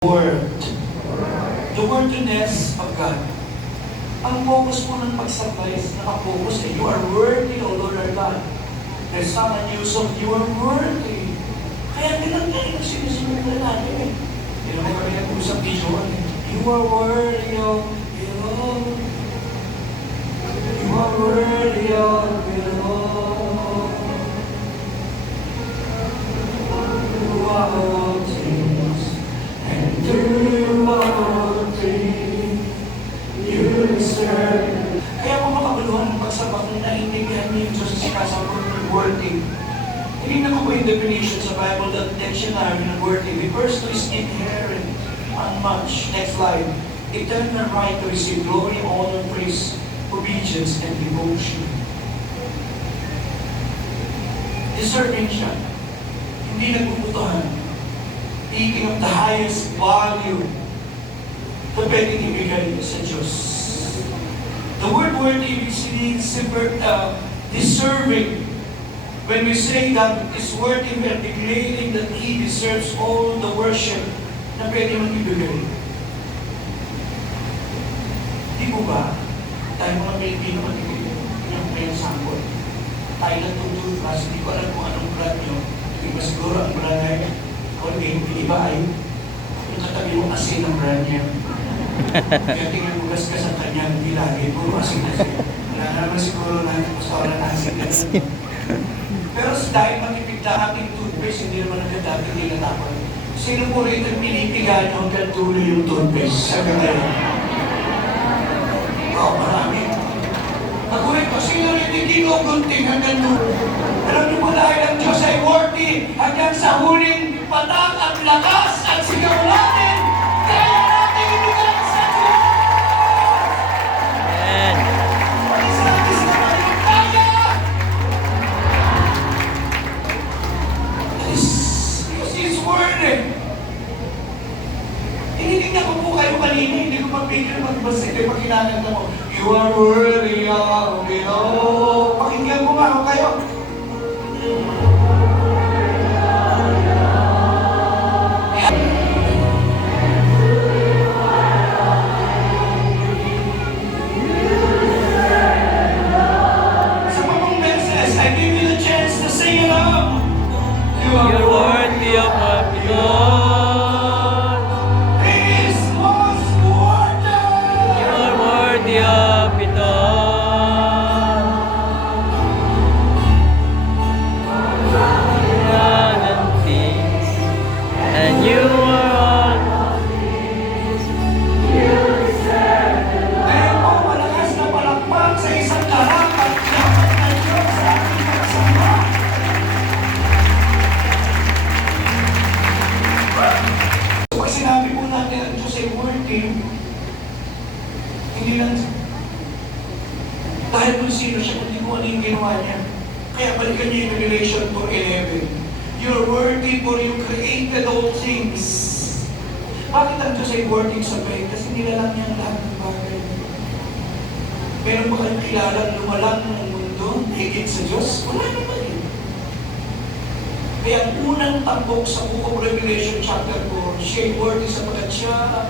Word. The worthiness of God. Ang focus po ng pagsaklay is nakapokus you are worthy, O Lord our God. There's some news of you are worthy. Kaya tinanggalin ang sinusunod na natin eh. Hindi naman kami nag-usap dito. You are worthy of it all. You are worthy of it all. You are all things, and through you are all things. You deserve. Kaya kung makabuluhan ng pagsabak na naintindihan niyo yung Diyos sa kasabot ng worthy. Tinignan ko po yung definition sa Bible, the dictionary ng worthy. Refers to is inherent, unmatched. Next slide. Eternal right to receive glory, honor, praise, obedience, and devotion. Deserving siya. Hindi nagbubutuhan. Thinking of the highest value na pwedeng ibigay sa Diyos. The word worthy means deserving. When we say that is worthy, we are declaring that He deserves all the worship na pwede mag-ibigay. Di po ba? Tayo mga Pilipino mag-ibigay. May sample. Tayo natutulog kasi hindi ko alam kung anong brand nyo. Hindi ba siguro ang brand ay Colgate, iba ay yung katabi mo asin ang brand niya. Kaya tingnan mo gas ka sa kanya, hindi lagi. Puro asin-asin. Wala naman siguro na pastoran na asin. Pero dahil matipid na ating toothpaste, hindi naman nagdadati, hindi natapon. Sino po rito pinipigaan hanggang tuloy yung toothpaste? Sabi ngayon. Oo, marami. Nagulit ko, sino rito ginugunting hanggang tuloy? Alam niyo po dahil ang Diyos ay worthy hanggang sa huling patak at lakas at sigaw natin. Kaya natin ibigay sa Diyos! Amen! Pag-isagis naman yung kaya! Because He's worthy. Tinitingnan ko po kayo kanina, hindi ko mapigil magbasa ito. Pag kinakanta mo, you are worthy of it all. Pakinggan mo nga kayo. You are worthy of it all. He is most worthy. You are worthy of it all. And things, and you are all things. You deserve it all. Kaya po malakas na palakpak sa isang larangan dapat ng Diyos sa ating pagsamba. Pag sinabi po natin ang Diyos ay worthy, hindi lang dahil kung sino siya, kundi kung ano yung ginawa niya. Kaya balikan niyo yung Revelation 4:11. You're worthy for you created all things. Bakit ang Diyos ay worthy sabihin? Kasi nilalang niya ang lahat ng bagay. Meron ba kayong kilala lumalang ng mundo higit sa Diyos? Wala naman yun. Kaya ang unang tambok sa Book of Revelation chapter 4, siya worthy sapagkat siya ang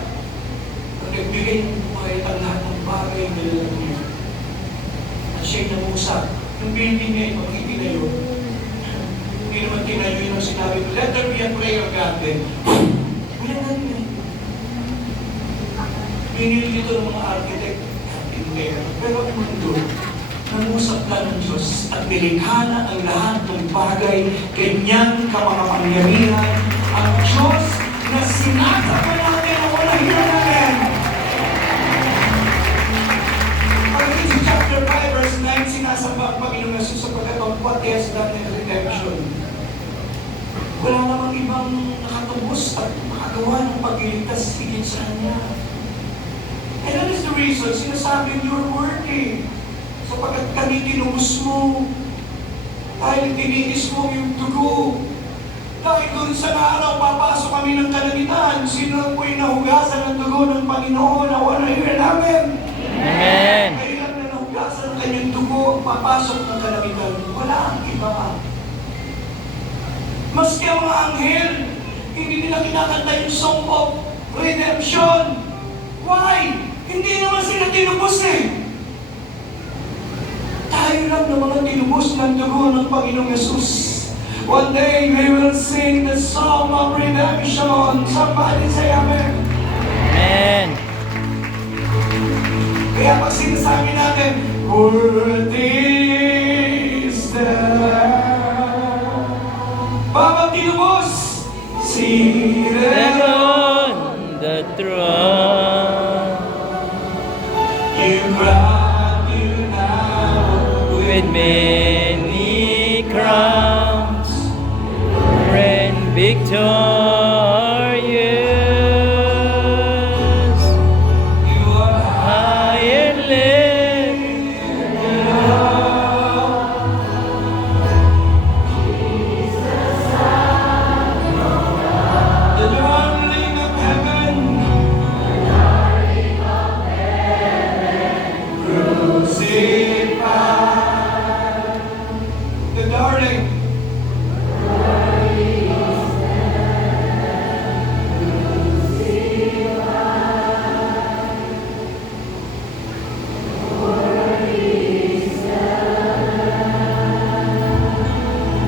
nagbigay ng buhay at lahat ng bagay na nilalang niya. At siya'y namusap. Yung building niya ay magkikinayo. Hindi naman tinayo yun ang sinabi ko, let there be a prayer garden. Wala na yun. Binili dito ng mga architect, pero ang mundo, nangusap ka ng Diyos at nilikha na ang lahat ng bagay, kanyang kamakapangyarihan, ang Diyos na sinasama natin ang walang hinahin. Pagdating sa chapter 5, verse 9, sinasamba ang Panginoon na sapagkat ang what He has done in redemption. Wala namang ibang nakatubos at makagawa ng pagliligtas higit sa Kanya. And that is the reason, sinasabi you're worthy. Sapagkat kami tinubos mo, dahil tiniis mo yung dugo. Dahil doon sa araw, papasok kami ng kalamitan. Sino po'y nahugasan ng dugo ng Panginoon na wala hirin namin? Amen. Kaya na nahugasan ng kanyang dugo, papasok ng kalamitan. Wala ang iba. Maski ang mga anghel, hindi nila kinakanta yung song of redemption. Why? Hindi naman sila tinubos eh. Tayo lang na mga tinubos ng dugo ng Panginoong Yesus. One day we will sing the song of redemption. Somebody say amen. Amen. Kaya pag sinasabi natin, worthy is the Lamb. Bawat tinubos, seated On the throne you crown you now with many crowns, reign victorious. you are High and lifted up. the darling of heaven. Crucified. The darling.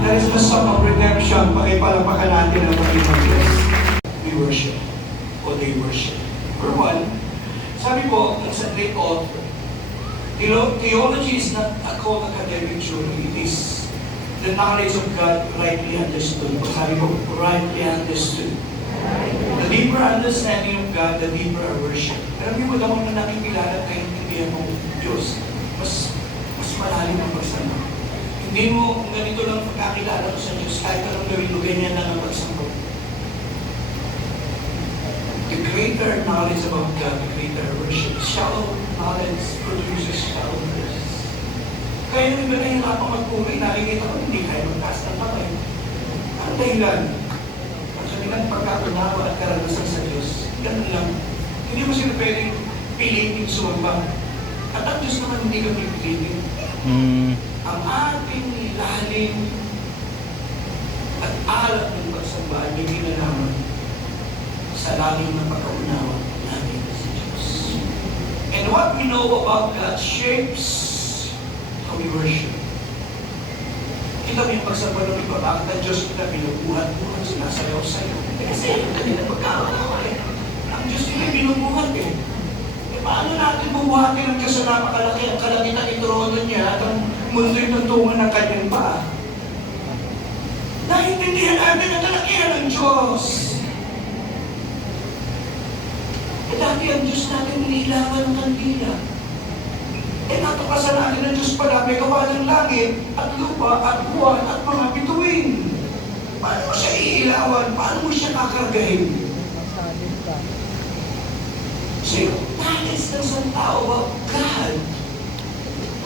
That is the song of redemption. Pakipalapakan natin ang Panginoon Diyos. We worship. O they worship. For one, sabi po, sa great author, theology is not a cold academic journey. It is the knowledge of God rightly understood. Sabi ko, rightly understood. The deeper understanding of God, the deeper our worship. Alam niyo, wala mo na nakikilala at naiintindihan mo Diyos, mas malalim ang pagsamba. Hindi mo ganito lang pagkakilala mo sa Diyos, kahit anong gawin mo, ganyan lang ang pagsamba. The greater knowledge about God, the greater worship. Shallow knowledge produces shallowness. Kaya yung iba na yung kapag magpumay, nakikita ko, hindi kaya magtaas ng kamay. Ang dahilan, ang kanilang pagkakaunawa at karanasan sa Diyos, ganun lang. Hindi mo sila pwedeng pilitin sumamba. At ang Diyos naman hindi kami pilitin. Ang ating lalim at alat ng pagsambaan, hindi na naman sa lalim ng pagkaunawa natin sa Diyos. And what we know about God shapes how we worship. Kita mo yung pagsamba ng iba, bakit ang Diyos kita binubuhat-buhat, sinasayaw sa'yo. Kasi yung kanina pagkaunawa eh. Ang Diyos nila binubuhat eh. Paano natin bubuhatin ang Diyos na napakalaki, ang kalangitan ng trono niya at ang mundo'y tuntungan ng kanyang paa? Naintindihan natin ang kalakihan ng Diyos. Dati ang Diyos natin nililangan ng kandila. Natukasan natin ang Diyos pala, may gawa ng langit at lupa at buwan at mga bituin. Paano mo siya iilawan? Paano mo siya kakargahin? So, knowledge ng isang tao about God,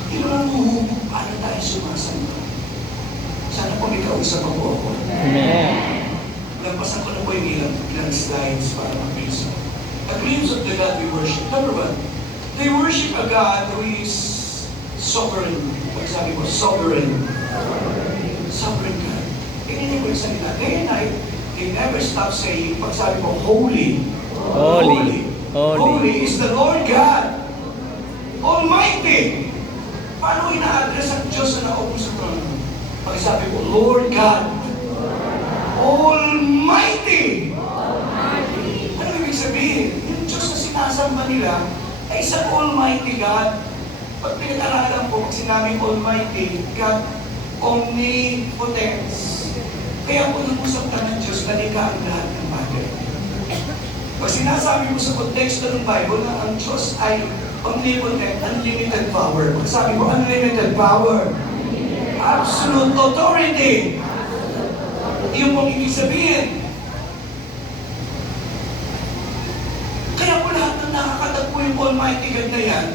hindi naman huhubog paano tayo sumasamba. Sana po may kausap ako. Amen. Lampasan ko na po yung ilang slides para mapilsa. A glimpse of the God we worship. Number one, they worship a God who is sovereign. Pag sabi ko, sovereign. Sovereign God. Tingnan niyo po yung salita. Day and night, they never stop saying, pag sabi ko, holy. Holy. Holy is the Lord God. Almighty. Paano ina-address ang Diyos na naupo sa trono? Pag sabi ko, Lord God. Almighty. Ano ibig sabihin? Yung Diyos na sinasamba nila ay isang Almighty God. Pag pinag-aralan po, pag sinabing Almighty God, omnipotence. Kaya po nag-usap ka ng Diyos, nalikha ang lahat ng bagay. Pag sinasabi mo sa konteksto ng Bible na ang Diyos ay omnipotent, unlimited power. Pag sabi mo, unlimited power, absolute authority. Yung mong ibig sabihin. Kaya po lahat ng nakakatagpo yung Almighty God na yan,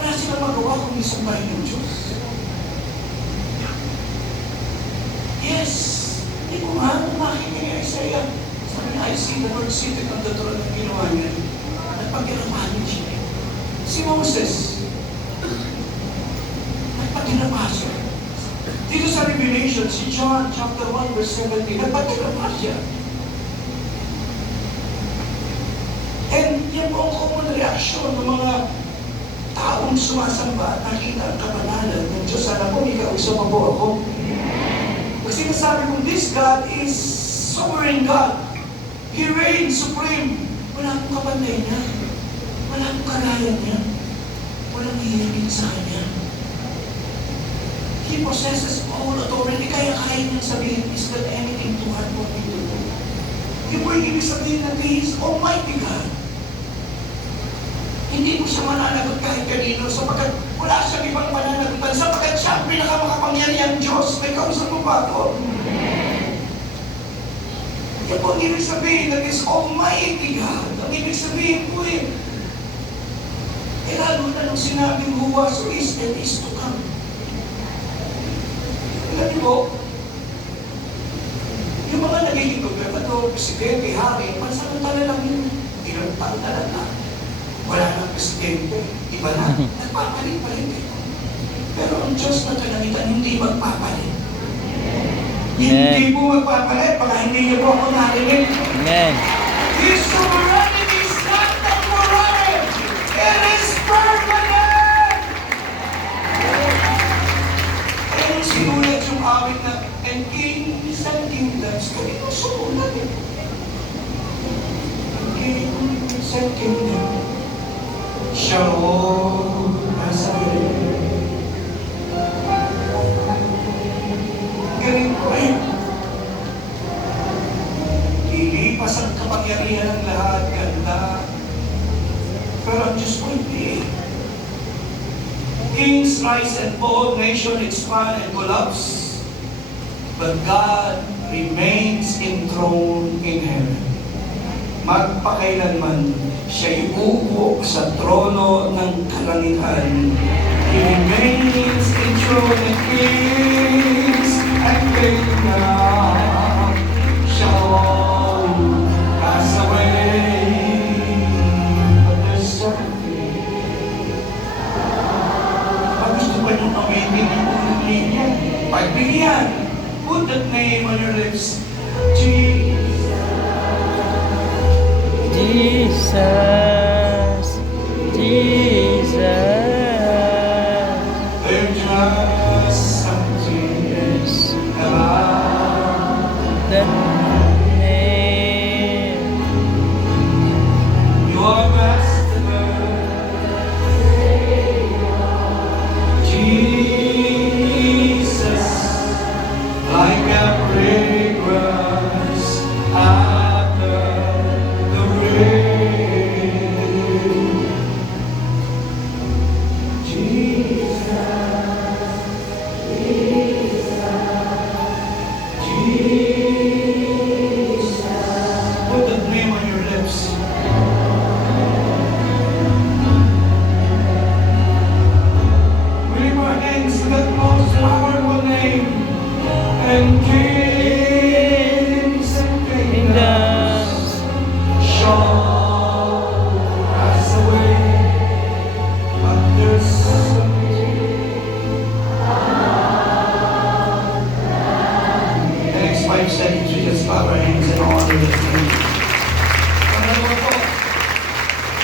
wala silang magawa kung isambahin ng Diyos. Yes, hindi ko nga makita ni Isaiah. Sabi niya, I see the Lord seated on the throne ng ginawa niya. Nagpagkiramahan siya. Si Moses, nagpagkiramahan siya. Dito sa Revelation, si John chapter 1 verse 17, nagpagkiramahan siya. reaksyon ng mga taong sumasamba at nakita ang kabanalan ng Diyos. Sana po, ikausap mo po ako. Kasi sinasabi kong this God is sovereign God. He reigns supreme. Wala akong kapantay niya. Wala akong kalayan niya. Walang hihiling sa kanya. He possesses all authority. Kaya niyang sabihin, is there anything too hard for me to do? Yung po yung ibig sabihin na He is Almighty God. Hindi mo siya mananagot kahit kanino sapagkat wala siyang ibang mananagutan sapagkat siya ang pinakamakapangyarihan Diyos. May kausap mo ba ito? Yan po ang ibig sabihin that is Almighty God. Ang ibig sabihin po lalo na nung sinabing who was, who is, and is to come. Alam niyo po, yung mga nagiging gobernador, presidente, hari, pansamantala lang yun. Ilang taon na lang na. Wala nang presidente, iba na. Nagpapalit-palit eh. Pero ang Diyos na kalamitan, hindi magpapalit. Hindi po magpapalit, baka hindi niyo po ako narinig. Amen. His sovereignty is not temporary. It is permanent. Kaya nung sinulat yung awit na, and kings and kingdoms, kanino sumulat eh? And kings and kingdoms, Shalom, Masahe. Galing po eh. Lilipas ang kapangyarihan ng lahat, ganda. Pero ang Diyos ko hindi. Kings rise and fall, nation expand and collapse. But God remains enthroned in heaven. Magpakailanman siya'y uupo sa trono ng kalangitan. He remains enthroned in kings and kingdom. Shalom, pass away. But there's something. Pag gusto pa niyong awitin yung unang linya, pagbigyan. Put that name on your lips. Jesus. Jesus, Jesus, There's just something about the name. your master, Jesus, like a fragrance after the rain. Jesus. Put that name on your lips. We lift our hands to that most powerful name. And kings and kingdoms shall pass away. But there's something. The next 5 seconds, we just clap our hands and honor His name. Pangalawa po,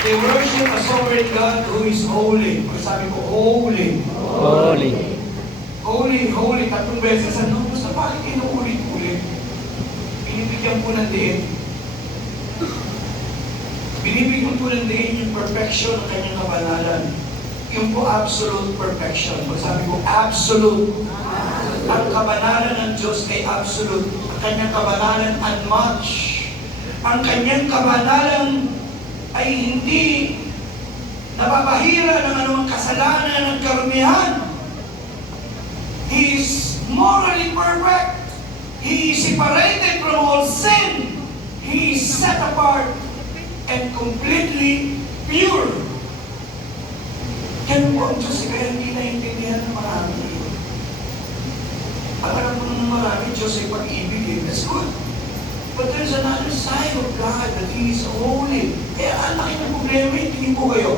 they worship a sovereign God who is holy. Pagsabi ko, holy. Holy. Holy, holy, tatlong beses. Ano? Basta bakit inuulit-ulit? Binibigyan po ng diin. Binibigyan po ng diin yung perfection ng kanyang kabanalan. Yung po absolute perfection. Pagsabi ko, absolute. Ang kabanalan ng Diyos ay absolute. Ang kanyang kabanalan unmatched. Ang kanyang kabanalan ay hindi nababahira ng anumang kasalanan ng karumihan. He is morally perfect. He is separated from all sin. He is set apart and completely pure. Yan po ang Diyos, kaya hindi naiintindihan ng marami. Alam mo ng marami, Diyos ay pag-ibig. That's good. But there's another side of God that He is holy. Kaya ang laki ng problema, tingin po kayo.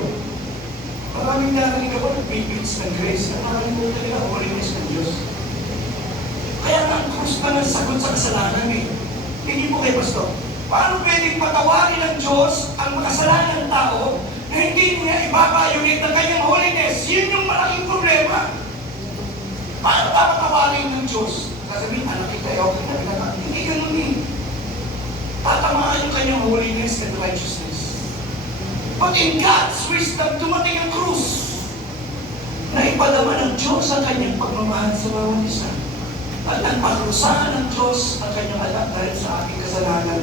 Maraming narinig ako nag-beats ng grace. Ang nakalimutan nila, holiness ng Diyos. Kaya nga ang krus pa ng sagot sa kasalanan eh. Tingin po kayo, Pastor. Paano pwedeng patawarin ng Diyos ang makasalanan ng tao na na hindi niya ibabayungit ng kanyang holiness. Yun yung malaking problema. Paano papatawarin ng Diyos? Sasabihin, anak kita, okay na pinatawad. Hindi ganun eh. Tatamaan yung kanyang holiness and righteousness. But in God's wisdom, dumating ang krus na ipadama ng Diyos ang kanyang pagmamahal sa bawat isa. At nagparusahan ng Diyos ang kanyang anak dahil sa ating kasalanan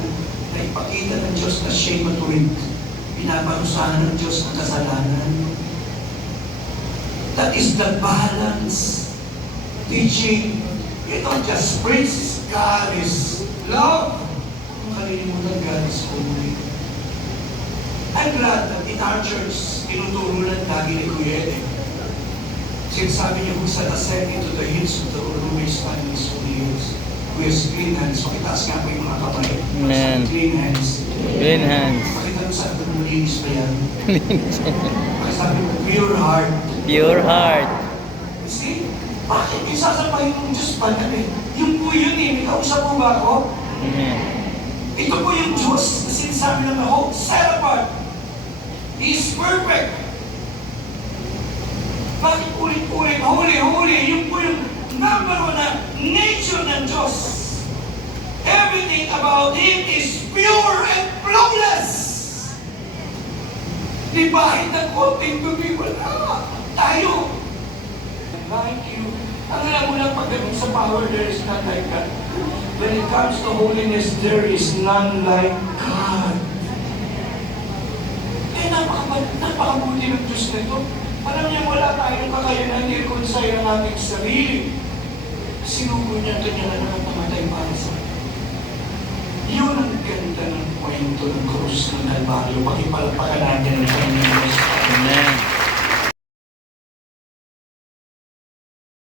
na ipakita ng Diyos na siya'y matuwid. Pinaparusahan ng Diyos ang kasalanan. That is the balance. Teaching, you don't just praise God is love. Kung kalilimutan, God is holy. I'm glad that in our church, tinuturo lang lagi ni Kuya Ed. Sinasabi niya kung sa ascend into the hills of the Lord who may stand in his holy hills. Who has clean hands. Pakitaas nga po yung mga kamay. Amen. Clean hands. Clean hands. Pakita mo sa atin, malinis pa yan. Sabi mo, pure heart. Pure heart. You see? Bakit isasampahin ng Diyos banal eh? Yung po yun eh. May kausap mo ba ako? Amen. Ito po yung Diyos na sinasabi ng hope, set apart. He is perfect. Bakit ulit-ulit, huli-huli, yung po yung number one na nature ng Diyos. Everything about Him is pure and flawless. Di bahit ng konting tubig, wala. Tayo. Like you. Ang alam mo lang pagdating sa power, there is none like God. When it comes to holiness, there is none like God. Eh, napakabuti ng Diyos nito. Alam niya, wala tayong kakayanan i-reconcile ang ating sarili. Sinugo niya ito niya na nakapamatay para sa atin. Yun ang ganda ng kwento ng krus ng Kalbaryo. Pakipalagpakan natin ang kanyang Diyos. Amen.